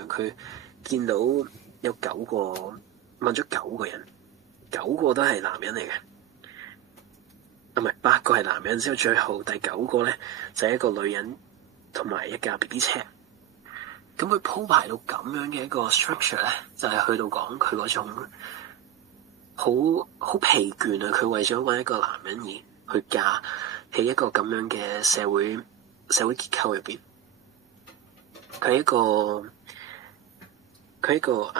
佢見到有問咗9個人，9個都係男人嚟嘅，唔係8個係男人，之後最後第9個咧就係一個女人同埋一架 BB 車。咁佢鋪排到咁樣嘅一個 structure 咧，就係去到講佢嗰種好疲倦啊！佢為咗搵一個男人而去嫁喺一個咁樣嘅社會結構入邊，佢係一個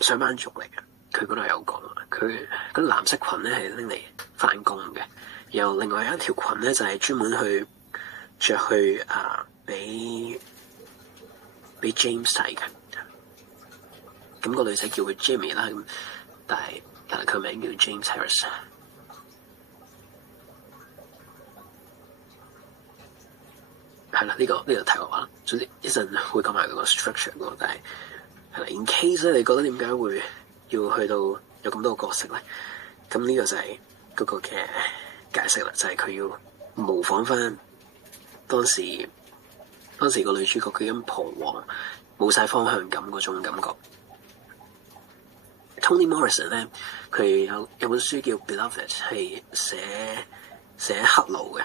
上班族嚟嘅。佢嗰度有講，佢嗰藍色裙咧係拎嚟返工嘅，然後另外有一條裙咧就係專門去着去俾 James 睇嘅。咁個女仔叫佢 Jamie 啦，咁但係佢名叫 James Harris。係啦，呢個題外話啦。總之一陣會講埋嗰個 structure 嗰個，但係係啦。In case 咧，你覺得點解會要去到有咁多個角色咧？咁呢個就係嗰個嘅解釋啦，就係佢要模仿翻當時個女主角佢咁彷徨、冇晒方向感嗰種感覺。Toni Morrison 咧，佢有本書叫《Beloved》，係寫黑奴嘅。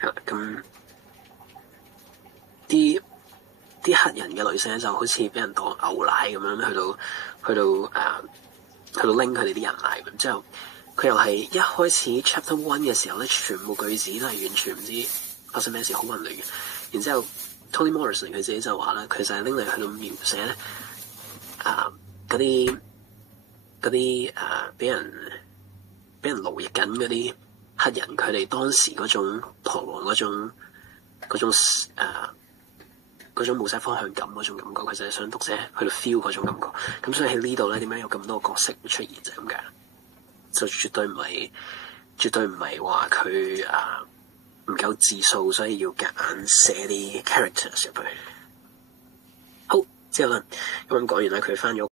係啦，咁啲黑人嘅女性就好似俾人當牛奶咁樣去到拎佢哋啲人奶咁。之後佢又係一開始 Chapter 1嘅時候咧，全部句子都係完全唔知發生咩事，好混亂嘅。然之後 Toni Morrison 佢自己就話啦，佢就係拎嚟去到描寫咧嗰啲俾人奴役緊嗰啲黑人，佢哋當時嗰種彷徨嗰種冇晒方向感嗰種感覺，佢就係想讀者去到 feel 嗰種感覺。咁所以喺呢度咧，點解有咁多角色會出現就係咁解，就絕對唔係話佢唔夠字數，所以要夾硬寫啲 characters 入去。好，之後咧咁講完啦，佢翻咗。